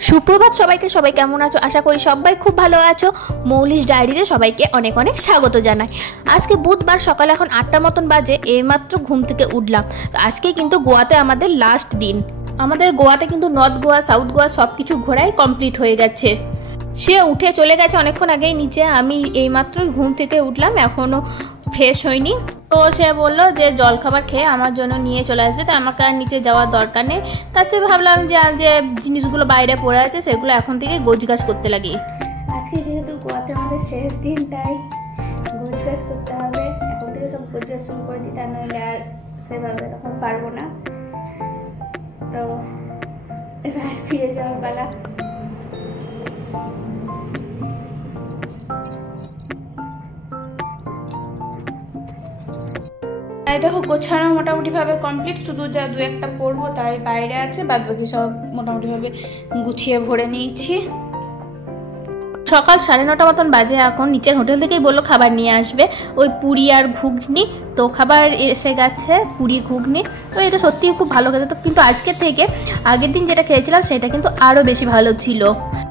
সুপ্রভাত সবাইকে। সবাই কেমন আছো? আশা করি সবাই খুব ভালো আছো। মৌলিশ ডায়েরিতে সবাইকে অনেক অনেক স্বাগত জানাই। আজকে বুধবার সকালে এখন 8টা মতন বাজে, এইমাত্র ঘুম থেকে উঠলাম। তো আজকে কিন্তু গোয়াতে আমাদের লাস্ট দিন। আমাদের গোয়াতে কিন্তু নর্থ গোয়া সাউথ গোয়া সব কিছু ঘোরাই কমপ্লিট হয়ে গেছে। সে উঠে চলে গেছে অনেকক্ষণ আগেই নিচে, আমি এইমাত্র ঘুম থেকে উঠলাম, এখনও ফ্রেশ হয়নি। তো সে বললো যে জলখাবার খেয়ে আমার জন্য নিয়ে চলে আসবে, তাই আমাকে আর নিচে যাওয়ার দরকার নেই। তার চেয়ে ভাবলাম যে যে জিনিসগুলো বাইরে পড়ে আছে সেগুলো এখন থেকে গোছগাছ করতে লাগি। আজকে যেহেতু গোয়াতে আমাদের শেষ দিন, তাই গোছগাছ করতে হবে। এখন থেকে সব গোছগাছ শুরু করে দিই, তা নইলে আর সেভাবে তখন পারবো না। তো এবার ফিরে যাওয়ার পালা। তাই দেখো গোছানো মোটামুটিভাবে কমপ্লিট, শুধু যা দু একটা পরবো তাই বাইরে আছে, বাদ বাকি সব মোটামুটিভাবে গুছিয়ে ভরে নিয়েছি। সকাল 9:30 মতন বাজে এখন। নিচের হোটেল থেকেই বললো খাবার নিয়ে আসবে, ওই পুরি আর ঘুগনি। তো খাবার এসে গেছে, পুরি ঘুগনি। তো এটা সত্যিই খুব ভালো খেতে। তো কিন্তু আজকের থেকে আগের দিন যেটা খেয়েছিলাম সেটা কিন্তু আরও বেশি ভালো ছিল।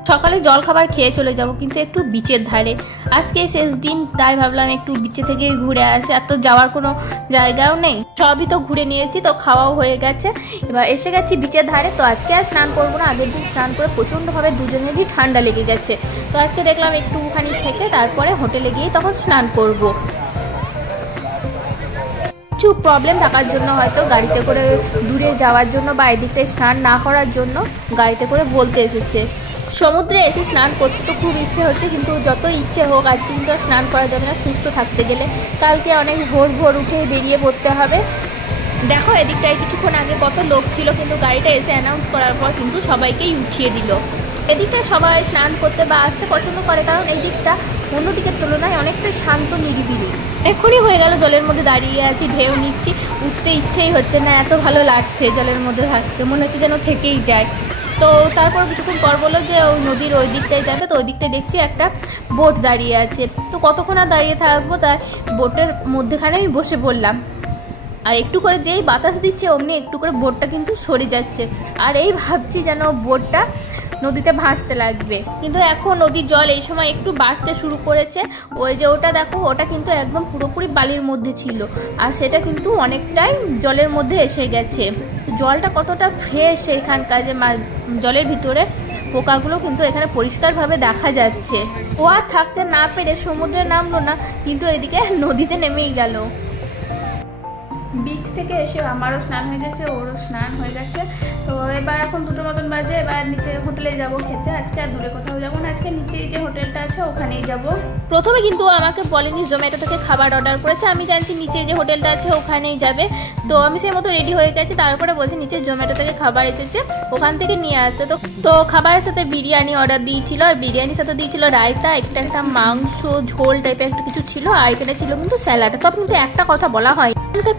সকালে জল খাবার খেয়ে চলে যাব, কিন্তু একটু বিচের ধারে। আজকে শেষ দিন, তাই ভাবলাম একটু বিচে থেকে ঘুরে আসি। আর তো যাওয়ার কোনো জায়গাও নেই, সবই তো ঘুরে নিয়েছি, তো খাওয়াও হয়ে গেছে। এবার এসে গেছি বিচের ধারে। তো আজকে আর স্নান করবো না, আগের দিন স্নান করে প্রচণ্ডভাবে দুজনেরই ঠান্ডা লেগে গেছে। তো আজকে দেখলাম একটুখানি থেকে তারপরে হোটেলে গিয়ে তখন স্নান করব। কিছু প্রবলেম থাকার জন্য হয়তো গাড়িতে করে দূরে যাওয়ার জন্য বা এদিকটায় স্নান না করার জন্য গাড়িতে করে বলতে এসেছে। সমুদ্রে এসে স্নান করতে তো খুব ইচ্ছে হচ্ছে, কিন্তু যত ইচ্ছে হোক আজকে কিন্তু আর স্নান করা যাবে না সুস্থ থাকতে গেলে। কালকে অনেক ভোর ভোর উঠে বেরিয়ে পড়তে হবে। দেখো এদিকটায় কিছুক্ষণ আগে কত লোক ছিল, কিন্তু গাড়িটা এসে অ্যানাউন্স করার পর কিন্তু সবাইকেই উঠিয়ে দিল। এদিকটায় সবাই স্নান করতে বা আসতে পছন্দ করে, কারণ এই দিকটা অন্য দিকের তুলনায় অনেকটা শান্ত নিরিবিলি। এখনই হয়ে গেল জলের মধ্যে দাঁড়িয়ে আছি, ঢেউ নিচ্ছি, উঠতে ইচ্ছেই হচ্ছে না, এত ভালো লাগছে জলের মধ্যে থাকতে, মনে হচ্ছে যেন থেকেই যায়। তো তারপর কিছুক্ষণ পর বললো যে ওই নদীর ওই দিকটায় যাবে। তো ওই দিকটায় দেখছি একটা বোট দাঁড়িয়ে আছে। তো কতক্ষণ আর দাঁড়িয়ে থাকবো, তাই বোটের মধ্যেখানে আমি বসে পড়লাম। আর একটু করে যেই বাতাস দিচ্ছে অমনি একটু করে বোটটা কিন্তু সরে যাচ্ছে। আর এই ভাবছি যেন বোটটা নদীতে ভাসতে লাগবে, কিন্তু এখন নদীর জল এই সময় একটু বাড়তে শুরু করেছে। ওই যে ওটা দেখো, ওটা কিন্তু একদম পুরোপুরি বালির মধ্যে ছিল, আর সেটা কিন্তু অনেকটাই জলের মধ্যে এসে গেছে। জলটা কতটা ফ্রেশ এখানকার, যে জলের ভিতরে পোকাগুলো কিন্তু এখানে পরিষ্কারভাবে দেখা যাচ্ছে। ও আর থাকতে না পেরে সমুদ্রে নামলো না, কিন্তু এদিকে নদীতে নেমেই গেল। বিচ থেকে এসে আমারও স্নান হয়ে গেছে, ওরও স্নান হয়ে গেছে। তো এবার এখন 2টো মতন বাজে, এবার নিচে হোটেলে যাব খেতে। আজকে আর দূরে কোথাও যাবো না, আজকে নিচেই যে হোটেলটা আছে ওখানেই যাব। প্রথমে কিন্তু আমাকে বলেনি, জোম্যাটো থেকে খাবার অর্ডার করেছে। আমি জানছি নিচে যে হোটেলটা আছে ওখানেই যাবে। তো আমি সেই মতো রেডি হয়ে গেছি। তারপরে বলছে নিচে জোম্যাটো থেকে খাবার এসেছে, ওখান থেকে নিয়ে আসতে। তো খাবারের সাথে বিরিয়ানি অর্ডার দিয়েছিল, আর বিরিয়ানির সাথে দিয়েছিল রায়তা, একটা মাংস ঝোল টাইপের একটা কিছু ছিল, আর এখানে ছিল কিন্তু স্যালাড। তো কিন্তু একটা কথা বলা হয়,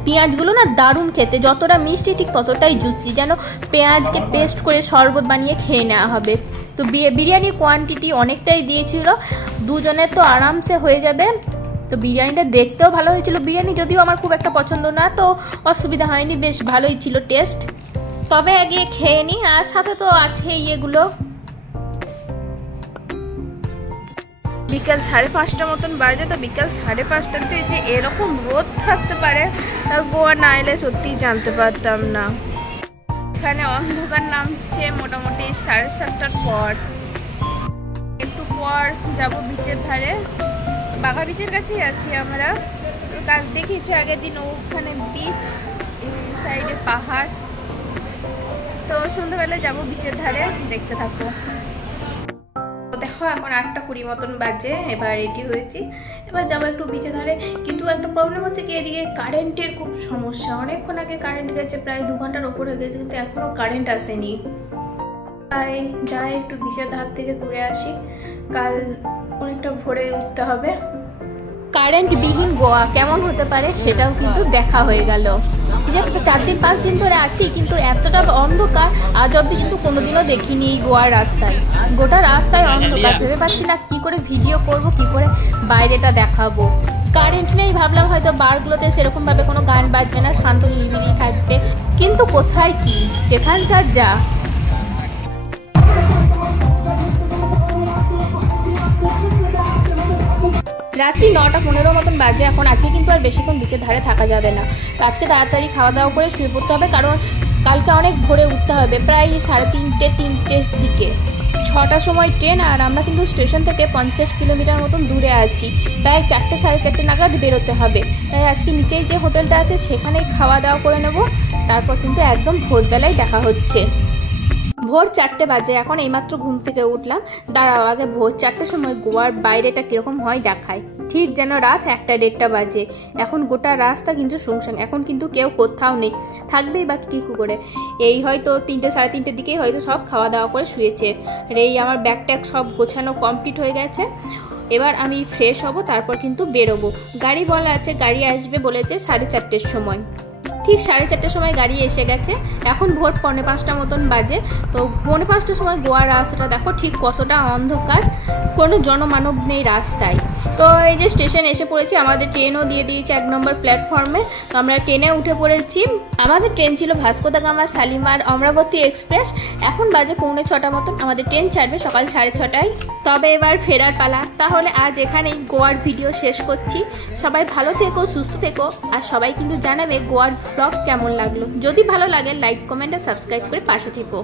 পেঁয়াজগুলো না দারুণ খেতে, যতটা মিষ্টি ঠিক ততটাই জুসি, যেন পেঁয়াজকে পেস্ট করে শরবত বানিয়ে খেয়ে নেওয়া হবে। তো বিরিয়ানির কোয়ান্টিটি অনেকটাই দিয়েছিল, দুজনের তো আরামসে হয়ে যাবে। তো বিরিয়ানিটা দেখতেও ভালো হয়েছিল। বিরিয়ানি যদিও আমার খুব একটা পছন্দ না, তো অসুবিধা হয়নি, বেশ ভালোই ছিল টেস্ট। তবে আগে খেয়ে নিই, আর সাথে তো আছে এগুলো। বিকাল 5:30 মতন বাজে। তো বিকাল 5:30টাতে যে এরকম রোদ থাকতে পারে, গোয়া না এলে সত্যিই জানতে পারতাম না। এখানে অন্ধকার নামছে মোটামুটি 7:30টার পর। একটু পর যাব বিচের ধারে, বাঘা বিচের কাছেই আছি আমরা। কাল দেখিয়েছি আগের দিন, ওখানে বিচ, এই সাইডে পাহাড়। তো সন্ধ্যাবেলা যাব বিচের ধারে, দেখতে থাকবো। দেখো এখন 8:20 মতন বাজে, এবার রেডি হয়েছি, এবার যাবো একটু বিচে ধারে। কিন্তু একটা প্রবলেম হচ্ছে কি, এদিকে কারেন্টের খুব সমস্যা। অনেকক্ষণ আগে কারেন্ট গেছে, প্রায় 2 ঘন্টার ওপর হয়ে গেছে, কিন্তু এখনো কারেন্ট আসেনি। তাই যাই একটু বিচের ধার থেকে ঘুরে আসি, কাল অনেকটা ভোরে উঠতে হবে। কারেন্টবিহীন গোয়া কেমন হতে পারে সেটাও কিন্তু দেখা হয়ে গেল। যে 4-5 দিন ধরে আছি, কিন্তু এতটা অন্ধকার আজ অব্দি কিন্তু কোনোদিনও দেখিনি এই গোয়ার রাস্তায়। গোটা রাস্তায় অন্ধকার, ভেবে পাচ্ছি না কি করে ভিডিও করব, কি করে বাইরেটা দেখাবো। কারেন্ট নেই, ভাবলাম হয়তো বারগুলোতে সেরকমভাবে কোনো গান বাজবে না, শান্ত নিরিবিলি থাকবে, কিন্তু কোথায় কি, যেখানকার যা। রাত্রি 9:15 মতন বাজে এখন। আজকে কিন্তু আর বেশিক্ষণ বিচের ধারে থাকা যাবে না, তো আজকে তাড়াতাড়ি খাওয়া দাওয়া করে শুয়ে পড়তে হবে, কারণ কালকে অনেক ভোরে উঠতে হবে, প্রায় 3:30-3টের দিকে। 6টার সময় ট্রেন, আর আমরা কিন্তু স্টেশন থেকে 50 কিলোমিটার মতন দূরে আছি, তাই 4-4:30 নাগাদ বেরোতে হবে। তাই আজকে নিচেই যে হোটেলটা আছে সেখানেই খাওয়া দাওয়া করে নেব, তারপর কিন্তু একদম ভোরবেলায় দেখা হচ্ছে। ভোর 4টে বাজে এখন, এইমাত্র ঘুম থেকে উঠলাম। দাঁড়াও আগে ভোর 4টের সময় গোয়ার বাইরেটা কীরকম হয় দেখায়। ঠিক যেন রাত 1-1:30 বাজে। এখন গোটা রাস্তা কিন্তু শুনশান, এখন কিন্তু কেউ কোথাও নেই, থাকবেই বা কী করে। এই হয়তো 3-3:30 দিকেই হয়তো সব খাওয়া দাওয়া করে শুয়েছে। আর এই আমার ব্যাগ ট্যাগ সব গোছানো কমপ্লিট হয়ে গেছে। এবার আমি ফ্রেশ হব, তারপর কিন্তু বেরোবো। গাড়ি বলা আছে, গাড়ি আসবে বলেছে 4:30-র সময়। ঠিক 4:30-র সময় গাড়ি এসে গেছে। এখন ভোর 4:45 মতন বাজে। তো 4:45-টার সময় গোয়ার রাস্তাটা দেখো ঠিক কতটা অন্ধকার, কোনো জনমানব নেই রাস্তায়। তো এই যে স্টেশন এসে পড়েছি, আমাদের ট্রেনও দিয়ে দিয়েছে 1 নম্বর প্ল্যাটফর্মে। তো আমরা ট্রেনে উঠে পড়েছি। আমাদের ট্রেন ছিল ভাস্কো দা গামা শালিমার অমরাবতী এক্সপ্রেস। এখন বাজে 6:45 মতন, আমাদের ট্রেন ছাড়বে সকাল 6:30টায়। তবে এবার ফেরার পালা। তাহলে আজ এখানেই গোয়ার ভিডিও শেষ করছি। সবাই ভালো থেকো, সুস্থ থেকো, আর সবাই কিন্তু জানাবে গোয়ার ব্লগ কেমন লাগলো। যদি ভালো লাগে লাইক, কমেন্ট আর সাবস্ক্রাইব করে পাশে থেকো।